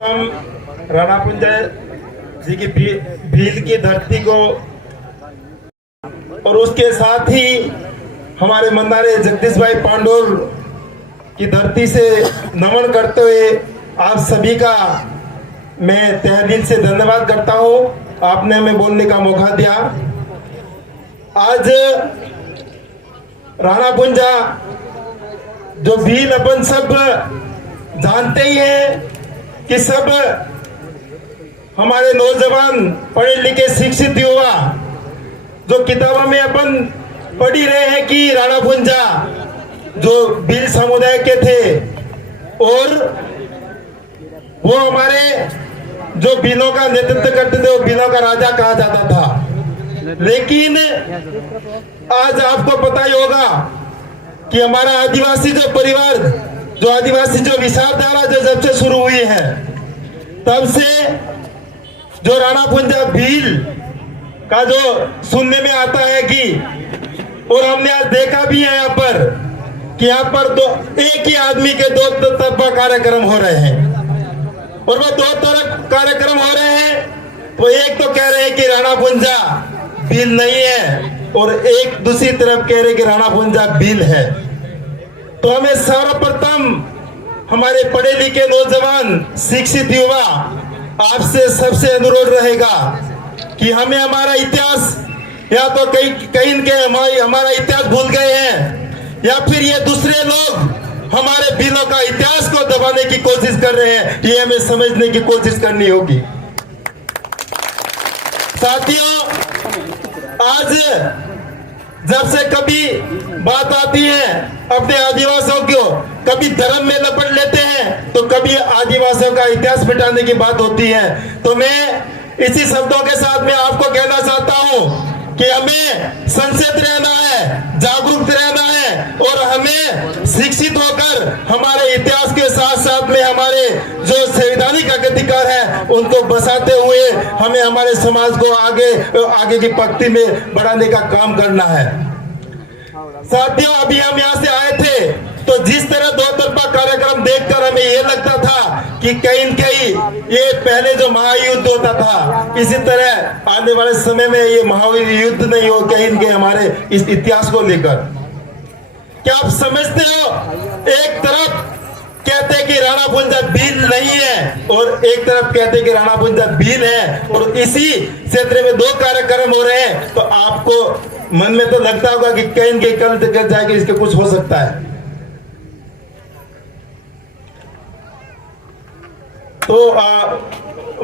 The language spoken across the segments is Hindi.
हम राणा कुंजा जी की भील की धरती को और उसके साथ ही हमारे मंदारे जगदीश भाई पांडुर की धरती से नमन करते हुए आप सभी का मैं तहे दिल से धन्यवाद करता हूं। आपने हमें बोलने का मौका दिया। आज राणा कुंजा जो भील अपन सब जानते ही हैं कि सब हमारे नौजवान पढ़े लिखे शिक्षित युवा जो किताबों में अपन पढ़ी रहे हैं कि राणा कुंजा जो भील समुदाय के थे और वो हमारे जो भीलों का नेतृत्व करते थे, वो भीलों का राजा कहा जाता था। लेकिन आज आपको पता ही होगा कि हमारा आदिवासी जो परिवार, जो आदिवासी जो विचारधारा जो जब से शुरू हुई है तब से जो राणा कुंजा भील का जो सुनने में आता है कि, और हमने आज देखा भी है यहाँ पर कि यहाँ पर तो एक ही आदमी के दो तरफा कार्यक्रम हो रहे हैं और वो दो तरफ कार्यक्रम हो रहे हैं। वो एक तो कह रहे हैं कि राणा कुंजा भील नहीं है और एक दूसरी तरफ कह रहे हैं कि राणा कुंजा भील है। तो हमें सर्वप्रथम हमारे पढ़े लिखे नौजवान शिक्षित युवा आपसे सबसे अनुरोध रहेगा कि हमें हमारा इतिहास या तो कहीं के हमारा इतिहास भूल गए हैं या फिर ये दूसरे लोग हमारे भीलों का इतिहास को दबाने की कोशिश कर रहे हैं, ये हमें समझने की कोशिश करनी होगी। साथियों, आज जब से कभी बात आती है अपने आदिवासियों को, कभी धर्म में लपट लेते हैं तो कभी आदिवासियों का इतिहास मिटाने की बात होती है। तो मैं इसी शब्दों के साथ में आपको कहना चाहता हूं कि हमें संचेत रहना है, जागरूक रहना है और हमें शिक्षित होकर हमारे इतिहास के साथ साथ में हमारे जो संवैधानिक अधिकार है उनको बसाते हुए हमें हमारे समाज को आगे की पंक्ति में बढ़ाने का काम करना है। साथियों, अभी हम यहाँ से आए थे तो जिस तरह दो तरफा कार्यक्रम देखकर हमें ये लगता था कि कहीं ये पहले जो महायुद्ध होता था, इसी तरह आने वाले समय में ये महायुद्ध नहीं हो कहीं के हमारे इस इतिहास को लेकर। क्या आप समझते हो, एक तरफ कहते हैं कि राणा कुंजा भील नहीं है और एक तरफ कहते हैं कि राणा कुंजा भील है और इसी क्षेत्र में दो कार्यक्रम हो रहे हैं, तो आपको मन में तो लगता होगा कि कहीं के कल तक जाके इसके कुछ हो सकता है। तो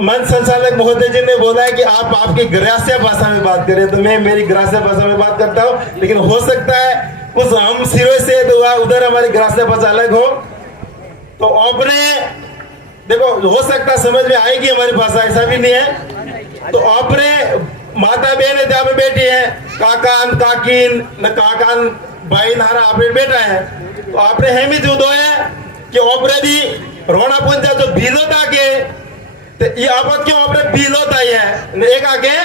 मंच संचालक महोदय जी ने बोला है कि आप आपकी ग्रास्य भाषा में बात करें, तो मैं मेरी ग्रास्य भाषा में बात करता हूँ, लेकिन हो सकता है कुछ हम सिरों से तो उधर हमारी ग्रास्य भाषा अलग हो। तो आपने देखो, हो सकता समझ में आएगी हमारी भाषा, ऐसा भी नहीं है। तो आपने माता बहन जहाँ पे बैठी है, काकान काकीन न काकान भाई नारा आपने बैठा है, तो आपने हेमी जुदो है कि आपने दी राणा कुंजा जो भीलोता के तो ये आप क्यों आपने भीलोता ही है एक आगे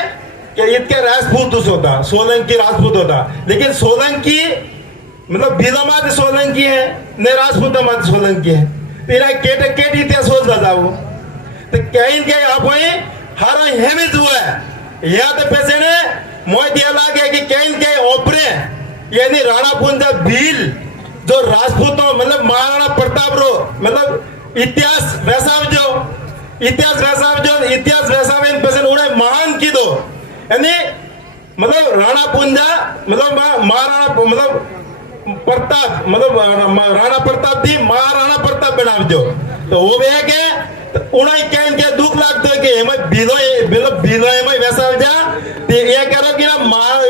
कि इतके राजपूत होता, सोलंकी राजपूत होता, लेकिन सोलंकी मतलब भीलो माते सोलंकी है ने राजपूत माते सोलंकी है, तेरा केट इतिहास हो जाता वो तो कहीं के आप वही हर हेमित हुआ है। यहाँ तो पैसे ने मोह दिया लागे कि कहीं के ओपरे यानी राणा कुंजा भील जो राजपूतों मतलब महाराणा प्रताप रो मतलब इतिहास वैसा इन पैसे उड़े महान की दो यानी मतलब राणा कुंजा मतलब महाराणा मतलब प्रताप मतलब राणा प्रताप थी महाराणा प्रताप बना दो। तो वो भी है कि उन्हें कहीं के दुख लगते है कि हमें भीलो हमें वैसा जा ये कह रहा कि ना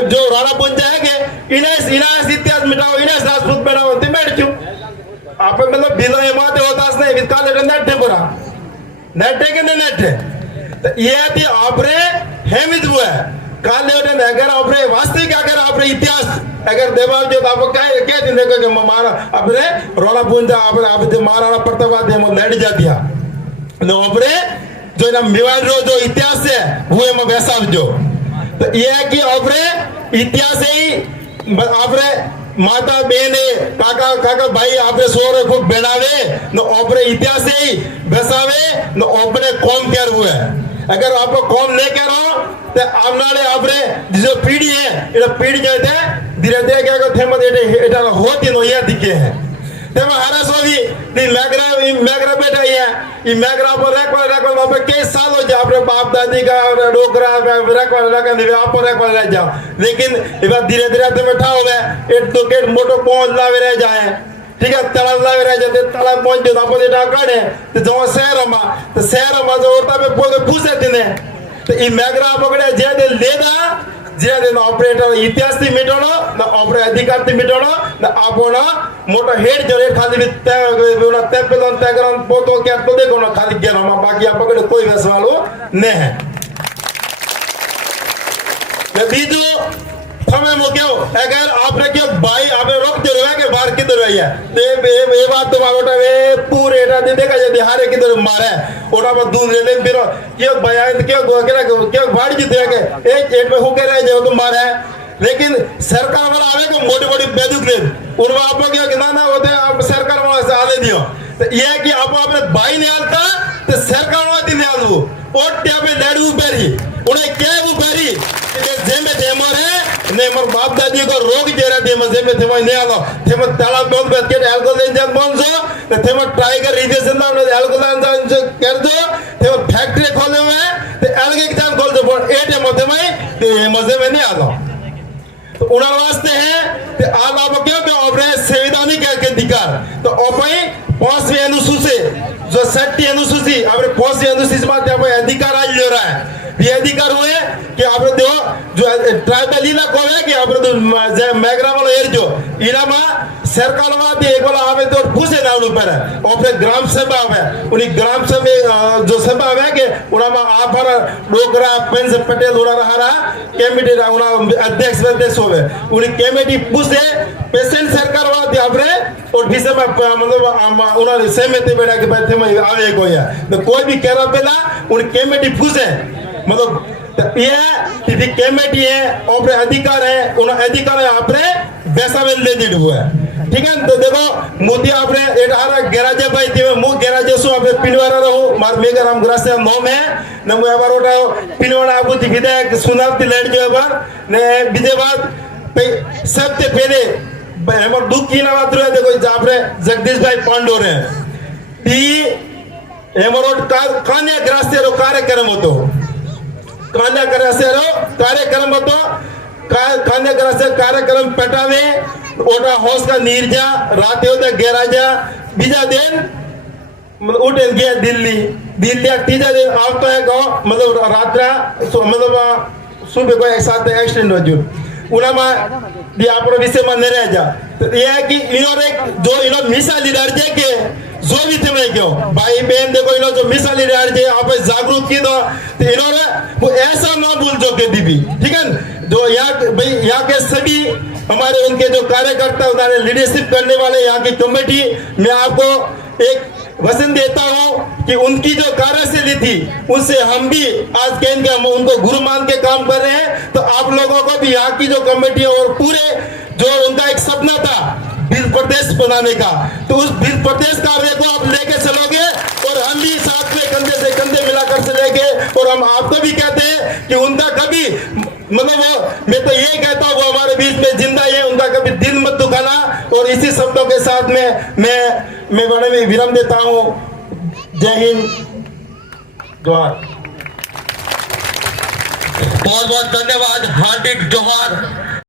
जो राणा कुंजा है कि इन्हें इतिहास मिटाओ, इन्हें राजपूत बनाओ, तो बैठ क्यों आप मतलब भीलो माते होता नहीं काले नेट पूरा नेट के नेट तो ये थी आपरे हेमित हुआ है काले अगर आपरे वास्तविक अगर आपरे इतिहास अगर देवा जो आपको क्या दिन देखो कि हमारा अपने राणा कुंजा अपने महाराणा प्रताप लड़ जा दिया अपने जो ना मेवाड़ जो इतिहास है वो है वैसा जो तो ये है कि अपने इतिहास ही अपने माता बहने काका काका भाई आपने सोरे खूब बनावे न ओपरे इतिहास ही बसावे न ओपरे कौम कर हुए अगर आपको कौम नहीं कर रहा तो आमनाले आपरे जो पीढ़ी है ये पीढ़ी जो है धीरे धीरे क्या को थेमत एटा होती नो ये दिखे हैं तेमा हरा सोवी दी मैगरा बैठा है ये मैगरा पर रख वहाँ पे कई साल हो जाए अपने बाप दादी का डोकरा रख निवे आप पर रह जाओ लेकिन ये बात धीरे धीरे तुम्हें ठाओ है एक दो के मोटो पहुंच लावे रह जाए ठीक है तलाब लावे रह जाते तलाब पहुंच जो आप देता काढ़े तो जो शहर में जो होता है बोल के पूछे तिने तो ये मैगरा पकड़े जे लेदा जे ऑपरेटर इतिहास थी मिटोनो ना ऑपरेटर अधिकार थी मिटोनो ना आपना मोटा हेड जो है खाली ना तेपे तेगरन पोतो क्या तो देखो ना खाली गेनो मा बाकी आप पकड़े कोई वैसवालो नहीं है ये बीजू हमें वो क्यों अगर आपने क्यों भाई आपने रोक दे रहा है कि बाहर किधर है ये बात तो मारोटा वे पूरे ना देखा जाए हारे किधर मारे ओटा पर दूध ले फिर क्यों बयान क्यों भाड़ जीते के एक एट में होके रह जाओ तो मारे लेकिन सरकार वाला आवे को मोटी मोटी बेदुक ले उनमें आप क्या ना होते आप सरकार वाला से आले दियो तो ये कि आप अपने भाई ने आलता तो सरकार वाला दिन आल वो और क्या पे लड़ू पेरी उन्हें क्या वो पेरी जेमे जेमर है ने मर बाप दादी को रोग जेरा दे मजे में थेमा ने आलो थेमा ताला बहुत बेट के अल्कोहल इंजन bonzo थेमा टाइगर रिजेशन ना अल्कोहल इंजन कर दो थेमा फैक्ट्री खोले हुए ते अलग एक जान खोल दो पर एटे मते में ते मजे में नहीं आलो तो उन्हें वास्ते हैं ते आला बक्यों के ऑपरे संविधानिक अधिकार तो ओपई पॉस वे अनुसूची जो 60 अनुसूची अपने पॉस वे अनुसूची बात यहाँ पे अधिकार आज ले रहा है ये अधिकार हुए कि आपने देखो जो ट्राइबल इलाका है कि आपने तो मैगरा वाला एरिया जो इलामा सरकार वाला एक वाला आवे तो पूछे ना उन पर अपने ग्राम सभा में उन्हीं ग्राम सभा जो सभा है कि उन्हें आप हर डोगरा पेंस पटेल उन्हें रहा कमेटी उन्हें अध्यक्ष होवे उन्हीं कमेटी पूछे पेशेंट सरकार वाला थी आपने और भी सब मतलब उन्हें सहमति बैठा के बैठे में आवे कोई है तो कोई भी कह रहा पहला उन कमेटी पूछे मतलब ये टीवी कमेटी है और अधिकार है उन अधिकार है आपने वैसा में ले दी हुआ है ठीक है तो देखो मोदी आपने एक आरा गैराज भाई थी मु गैराज सो आपने पिनवारा रहो मार मेगा राम ग्रास से नौ में न मु बार ओटा पिनवारा आपको विधायक सुनाव ती लड़ जो बार ने बीजे बात सबसे पहले हमर दुख की ना बात रहे देखो आपने जगदीश भाई पांडो रे ती हमर कान्या ग्रास से कार्यक्रम होतो कान्या कार्यक्रम होतो कान्या ग्रास कार्यक्रम पटावे ओटा हौस का नीरजा रात होता गैराजा बीजा दिन उठे गया दिल्ली तीजा दिन आता है गाँव मतलब रात्रा मतलब सुबह को एक साथ एक्सीडेंट हो जो उन्हें भी आप विषय में नहीं रह जा तो यह है कि इन्होंने जो इन्होंने मिसाली दर्जे के जो भी थे मैं क्यों भाई बहन देखो इन्होंने जो मिसाली दर्जे आप जागरूक की तो इन्होंने वो ऐसा ना भूल जो के दीदी ठीक है जो यहाँ के सभी हमारे उनके जो कार्यकर्ता उन्होंने लीडरशिप करने वाले यहाँ की कमेटी मैं आपको एक वचन देता हूँ कि उनकी जो कार्यशैली थी उससे हम भी आज कहें कि हम उनको गुरु मान के काम कर रहे हैं तो आप लोगों को भी यहाँ की जो कमेटी है और पूरे जो उनका एक सपना था बिल प्रदेश बनाने का तो उस बिल प्रदेश कार्य को आप लेके चलोगे और हम भी साथ में कंधे से कंधे मिलाकर चलेंगे और हम आपको भी कहते हैं कि उनका कभी मतलब मैं तो ये कहता हूँ वो हमारे बीच में जिंदा है उनका कभी दिल मत दुखाना और इसी शब्दों के साथ में मैं बड़े में विराम देता हूँ जय हिंद जोहार बहुत बहुत धन्यवाद हार्दिक जोहार।